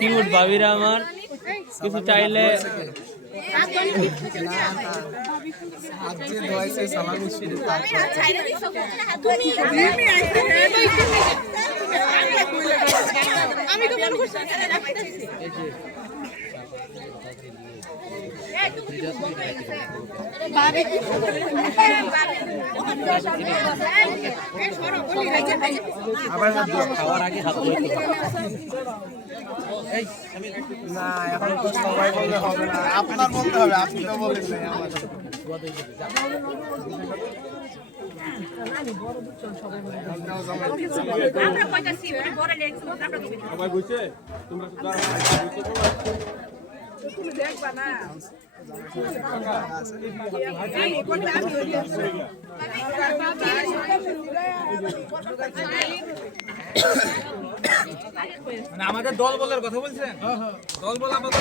Cute ভাবিরা আমার কিছু চাইলে খাওয়ার আগে হাত না এখন তো সবাই বললে হবে না, আপনার বলতে হবে, আপনি তো বলেন নাই আমাদের। সবাই বুঝছে তোমরা তুমি দেখবা না আমাদের দল বলার কথা বলছেন, দল বলার কথা